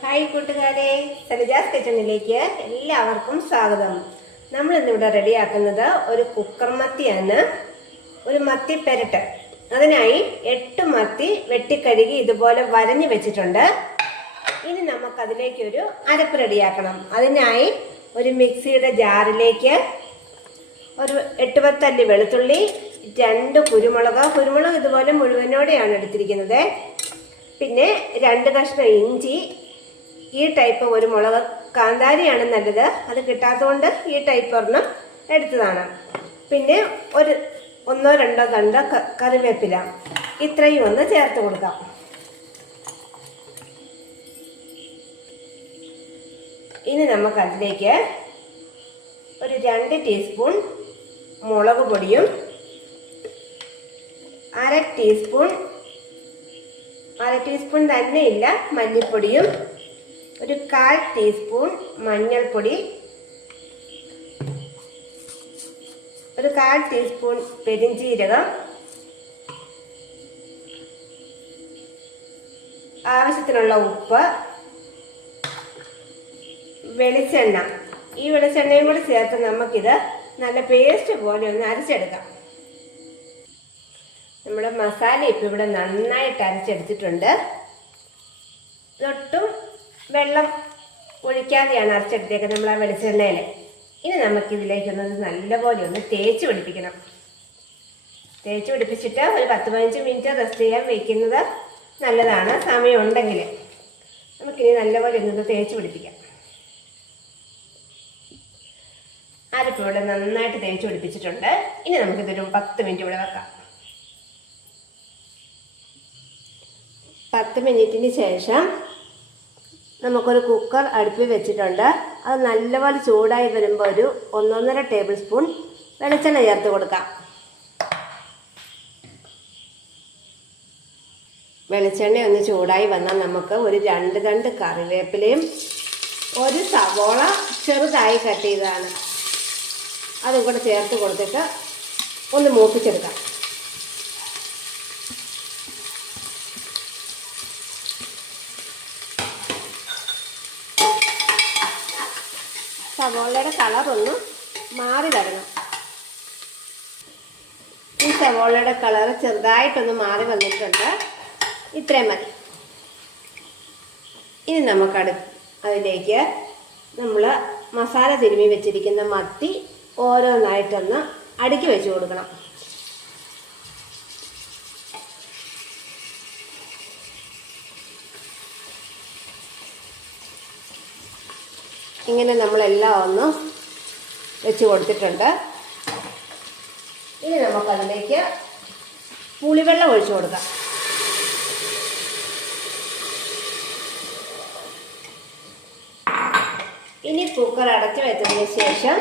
Hi കൂട്ടുകാരെ, സരിജാസ് കിച്ചണിലേക്ക് എല്ലാവർക്കും സ്വാഗതം. നമ്മൾ ഇന്നിവിടെ റെഡിയാക്കുന്നത് ഒരു കുക്കർ മത്തിയാണ്, ഒരു മത്തി പെരട്ട്. അതിനായി 8 മത്തി വെട്ടിക്കഴുകി ഇതുപോലെ വരഞ്ഞു വെച്ചിട്ടുണ്ട്. ഇനി നമുക്ക് അതിലേക്ക് ഒരു അരപ്പ് റെഡിയാക്കണം. അതിനായി ഒരു മിക്സിയുടെ ജാറിലേക്ക് ഒരു 8-10 അല്ലി വെളുത്തുള്ളി, 2 കുരുമുളക് ഇതുപോലെ മുഴുവനോടെയാണ് എടുത്തിരിക്കുന്നത്. പിന്നെ 2 കഷ്ണം ഇഞ്ചി. ഈ ടൈപ്പ് ഒരു മുളക് കാന്താരിയാണ് നല്ലത്, അത് കിട്ടാത്തതുകൊണ്ട് ഈ ടൈപ്പ് ഒരെണ്ണം എടുത്തതാണ്. പിന്നെ ഒരു 1-2 തണ്ട് കറിവേപ്പില. ഇത്രയും ഒന്ന് ചേർത്ത് കൊടുക്കാം. ഇനി നമുക്ക് അതിലേക്ക് ഒരു 2 ടീസ്പൂൺ മുളക് പൊടിയും, 1/2 ടീസ്പൂൺ തന്നെ ഇല്ല മല്ലിപ്പൊടിയും, ഒരു 1/4 ടീസ്പൂൺ മഞ്ഞൾപ്പൊടി, ഒരു 1/4 ടീസ്പൂൺ പെരിഞ്ജീരകം, ആവശ്യത്തിനുള്ള ഉപ്പ്, വെളിച്ചെണ്ണ. ഈ വെളിച്ചെണ്ണയും കൂടി ചേർത്ത് നമുക്കിത് നല്ല പേസ്റ്റ് പോലെ ഒന്ന് അരച്ചെടുക്കാം. നമ്മുടെ മസാല ഇപ്പം ഇവിടെ നന്നായിട്ട് അരച്ചെടുത്തിട്ടുണ്ട്. ഒട്ടും വെള്ളം ഒഴിക്കാതെയാണ് അരച്ചെടുത്തേക്കുന്നത് നമ്മൾ ആ വെളിച്ചെണ്ണയിൽ. ഇനി നമുക്കിതിലേക്കൊന്ന് നല്ലപോലെ ഒന്ന് തേച്ച് പിടിപ്പിക്കണം. തേച്ച് പിടിപ്പിച്ചിട്ട് ഒരു 10-15 മിനിറ്റ് റെസ്റ്റ് ചെയ്യാൻ വയ്ക്കുന്നത് നല്ലതാണ്, സമയം ഉണ്ടെങ്കിൽ. നമുക്കിനി നല്ലപോലെ ഒന്ന് തേച്ച് പിടിപ്പിക്കാം. അരപ്പ് ഇവിടെ നന്നായിട്ട് തേച്ച് പിടിപ്പിച്ചിട്ടുണ്ട്. ഇനി നമുക്കിതൊരു 10 മിനിറ്റ് ഇവിടെ വെക്കാം. 10 മിനിറ്റിന് ശേഷം നമുക്കൊരു കുക്കർ അടുപ്പിൽ വെച്ചിട്ടുണ്ട്. അത് നല്ലപോലെ ചൂടായി വരുമ്പോൾ ഒരു 1-1.5 ടേബിൾ സ്പൂൺ വെളിച്ചെണ്ണ ചേർത്ത് കൊടുക്കാം. വെളിച്ചെണ്ണ ഒന്ന് ചൂടായി വന്നാൽ നമുക്ക് ഒരു 2 തണ്ട് കറിവേപ്പിലയും ഒരു സവോള ചെറുതായി കട്ട് ചെയ്തതാണ് അതും കൂടെ ചേർത്ത് കൊടുത്തിട്ട് ഒന്ന് മൂപ്പിച്ചെടുക്കാം. സവോളയുടെ കളറൊന്ന് മാറി വരണം. ഈ സവോളയുടെ കളർ ചെറുതായിട്ടൊന്ന് മാറി വന്നിട്ടുണ്ട്. ഇത്രയും മതി. ഇനി നമുക്ക് അതിലേക്ക് നമ്മൾ മസാല തിരുമ്മി വെച്ചിരിക്കുന്ന മത്തി ഓരോന്നായിട്ടൊന്ന് അടുക്കി വെച്ച് കൊടുക്കണം. ഇങ്ങനെ നമ്മളെല്ലാം ഒന്ന് വെച്ച് കൊടുത്തിട്ടുണ്ട്. ഇനി നമുക്കതിലേക്ക് പുളിവെള്ളം ഒഴിച്ചു കൊടുക്കാം. ഇനി കുക്കർ അടച്ചു വെച്ചതിന് ശേഷം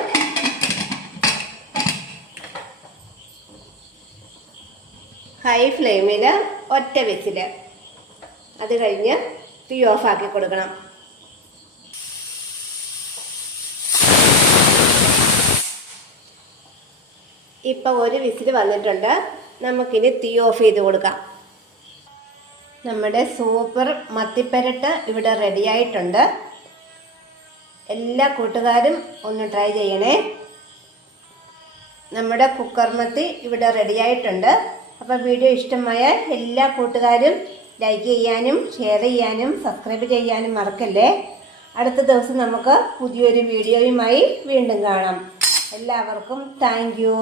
ഹൈ ഫ്ലെയിമിൽ ഒറ്റ വിസിൽ, അത് കഴിഞ്ഞ് തീ ഓഫാക്കി കൊടുക്കണം. ഇപ്പം ഒരു വിസിൽ വന്നിട്ടുണ്ട്. നമുക്കിനി തീ ഓഫ് ചെയ്ത് കൊടുക്കാം. നമ്മുടെ സൂപ്പർ മത്തിപ്പെരട്ട് ഇവിടെ റെഡിയായിട്ടുണ്ട്. എല്ലാ കൂട്ടുകാരും ഒന്ന് ട്രൈ ചെയ്യണേ. നമ്മുടെ കുക്കർ മത്തി ഇവിടെ റെഡിയായിട്ടുണ്ട്. അപ്പോൾ വീഡിയോ ഇഷ്ടമായ എല്ലാ കൂട്ടുകാരും ലൈക്ക് ചെയ്യാനും ഷെയർ ചെയ്യാനും സബ്സ്ക്രൈബ് ചെയ്യാനും മറക്കല്ലേ. അടുത്ത ദിവസം നമുക്ക് പുതിയൊരു വീഡിയോയുമായി വീണ്ടും കാണാം. എല്ലാവർക്കും താങ്ക് യു.